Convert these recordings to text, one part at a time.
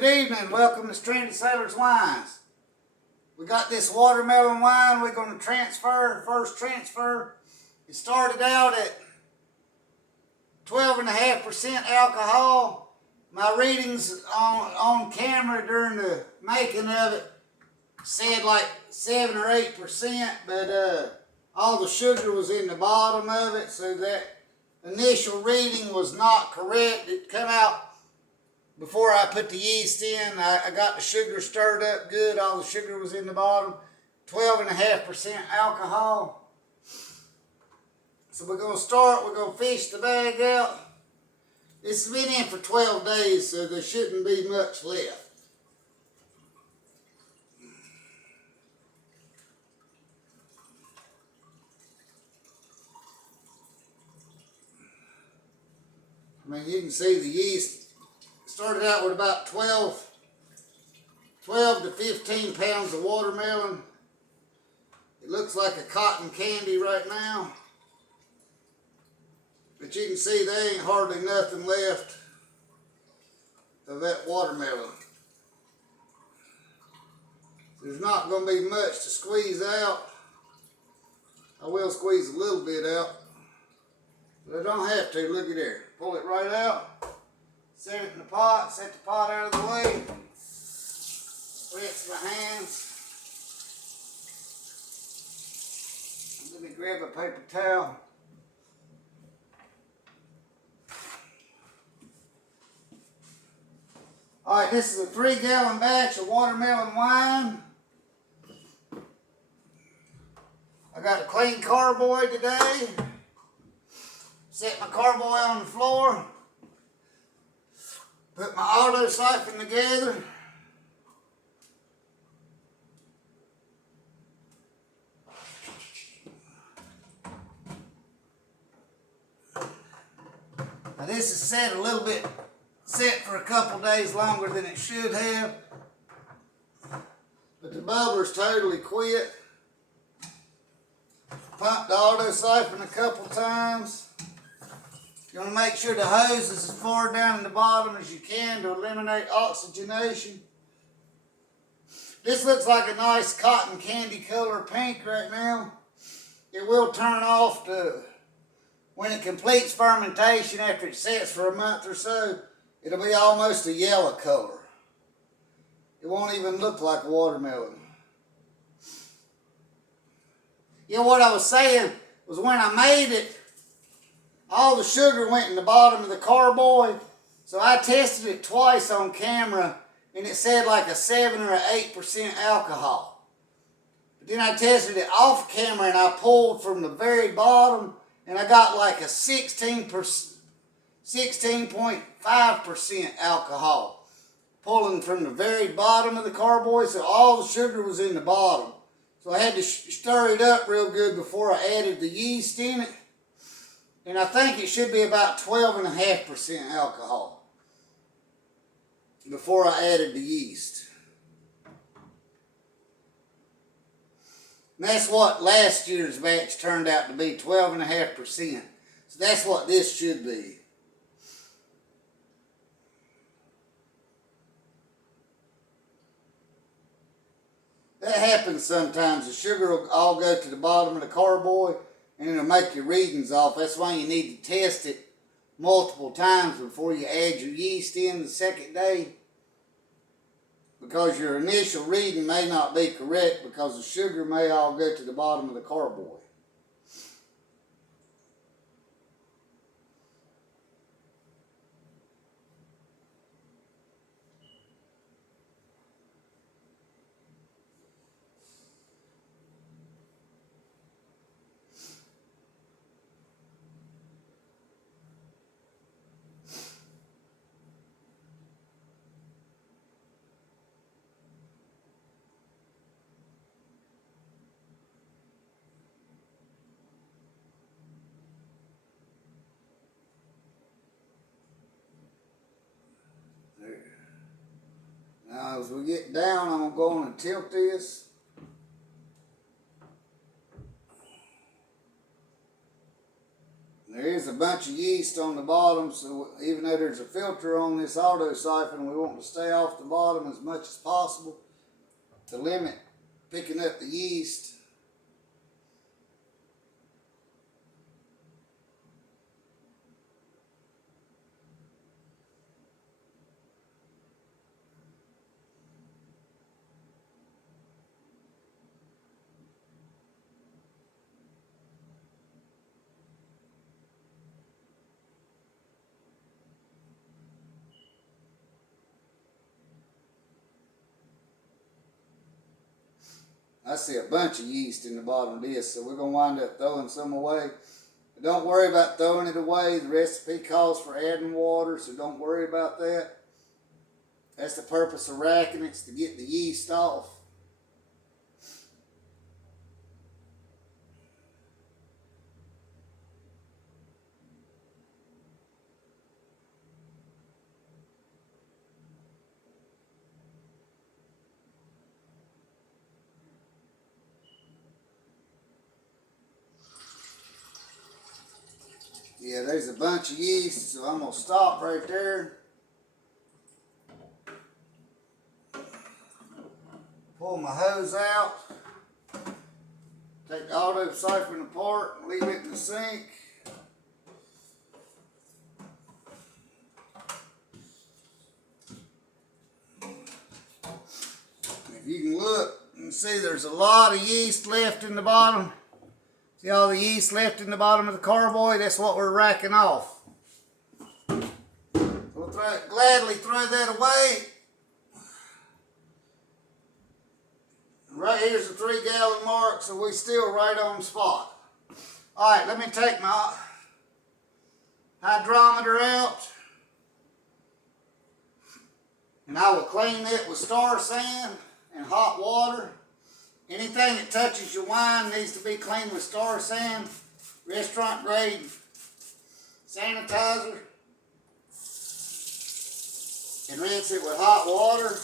Good evening, welcome to Stranded Sailors Wines. We got this watermelon wine we're going to transfer, first transfer. It started out at 12.5% alcohol. My readings on camera during the making of it said like 7 or 8%, but all the sugar was in the bottom of it, so that initial reading was not correct. It come out before I put the yeast in. I got the sugar stirred up good. All the sugar was in the bottom. 12.5% alcohol. So we're going to start. We're going to fish the bag out. This has been in for 12 days, so there shouldn't be much left. I mean, you can see the yeast started out with about 12 to 15 pounds of watermelon. It looks like a cotton candy right now. But you can see there ain't hardly nothing left of that watermelon. There's not going to be much to squeeze out. I will squeeze a little bit out, but I don't have to. Look at there. Pull it right out. Set it in the pot. Set the pot out of the way. Rinse my hands. Let me grab a paper towel. Alright, this is a 3-gallon batch of watermelon wine. I got a clean carboy today. Set my carboy on the floor. Put my auto siphon together. Now this is set for a couple days longer than it should have. But the bubbler's totally quit. Pumped the auto siphon a couple times. You want to make sure the hose is as far down in the bottom as you can to eliminate oxygenation. This looks like a nice cotton candy color pink right now. It will turn off when it completes fermentation after it sets for a month or so. It'll be almost a yellow color. It won't even look like watermelon. You know what I was saying was when I made it, all the sugar went in the bottom of the carboy. So I tested it twice on camera and it said like a 7 or 8% alcohol. But then I tested it off camera and I pulled from the very bottom and I got like a 16.5% alcohol. Pulling from the very bottom of the carboy, so all the sugar was in the bottom. So I had to stir it up real good before I added the yeast in it. And I think it should be about 12.5% alcohol before I added the yeast. And that's what last year's batch turned out to be, 12.5%. So that's what this should be. That happens sometimes. The sugar will all go to the bottom of the carboy and it'll make your readings off. That's why you need to test it multiple times before you add your yeast in the second day. Because your initial reading may not be correct because the sugar may all go to the bottom of the carboy. Now as we get down, I'm going to tilt this. There is a bunch of yeast on the bottom, so even though there's a filter on this auto siphon, we want to stay off the bottom as much as possible to limit picking up the yeast. I see a bunch of yeast in the bottom of this, so we're going to wind up throwing some away. But don't worry about throwing it away. The recipe calls for adding water, so don't worry about that. That's the purpose of racking it, to get the yeast off. Yeah, there's a bunch of yeast, so I'm going to stop right there. Pull my hose out. Take the auto siphon apart and leave it in the sink. If you can look, you can see there's a lot of yeast left in the bottom. See all the yeast left in the bottom of the carboy? That's what we're racking off. We'll gladly throw that away. Right here's the 3 gallon mark, so we're still right on spot. Alright, let me take my hydrometer out. And I will clean it with Star San and hot water. Anything that touches your wine needs to be cleaned with Star San, restaurant grade sanitizer, and rinse it with hot water.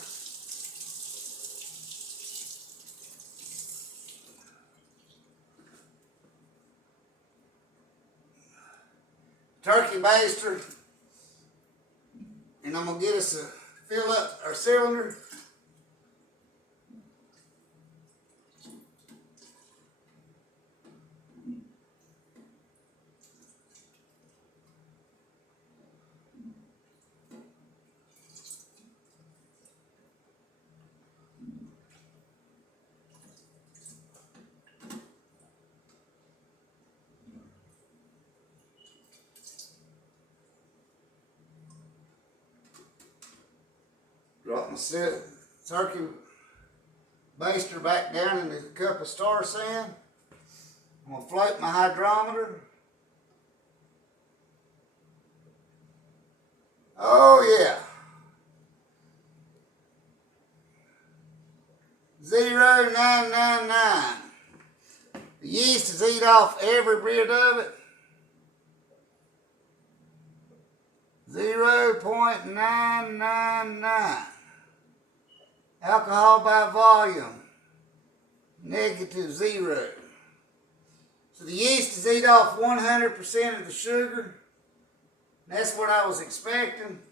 Turkey baster, and I'm going to get us to fill up our cylinder. Drop my turkey baster back down in the cup of Star San. I'm going to float my hydrometer. Oh yeah. 0.999. The yeast has eat off every bit of it. 0.999. Alcohol by volume, -0. So the yeast has eat off 100% of the sugar. That's what I was expecting.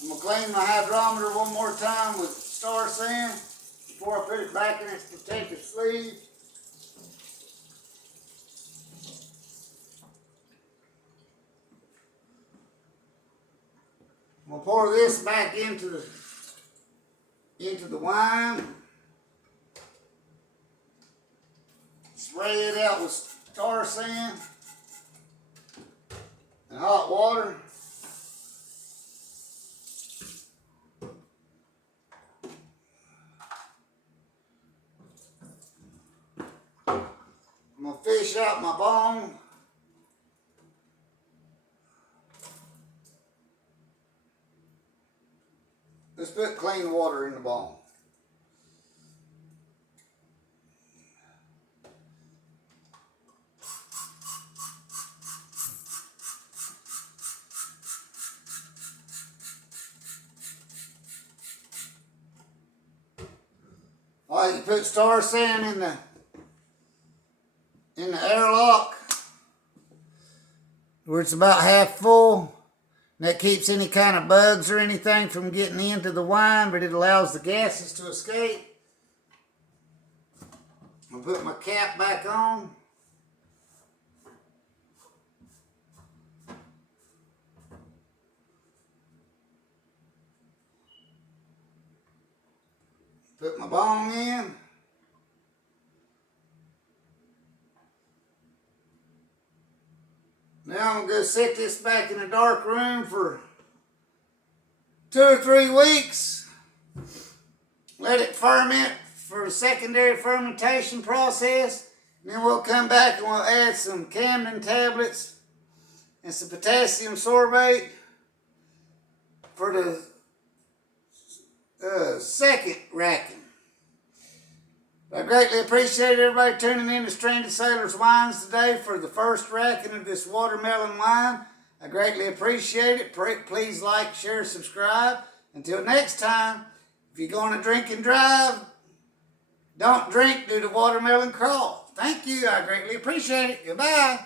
I'm going to clean my hydrometer one more time with Star San before I put it back in its protective sleeve. I'm going to pour this back into the wine. Spray it out with Star San and hot water. I'm going to fish out my bone. Let's put clean water in the bone. Alright, Like you put Star San in the airlock where it's about half full. And that keeps any kind of bugs or anything from getting into the wine, but it allows the gases to escape. I'll put my cap back on. Put my bong in. Now I'm going to set this back in a dark room for 2 or 3 weeks. Let it ferment for a secondary fermentation process. And then we'll come back and we'll add some Camden tablets and some potassium sorbate for the second racking. I greatly appreciate everybody tuning in to Stranded Sailors Wines today for the first racking of this watermelon wine. I greatly appreciate it. Please like, share, subscribe. Until next time, if you're going to drink and drive, don't drink, do the watermelon crawl. Thank you. I greatly appreciate it. Goodbye.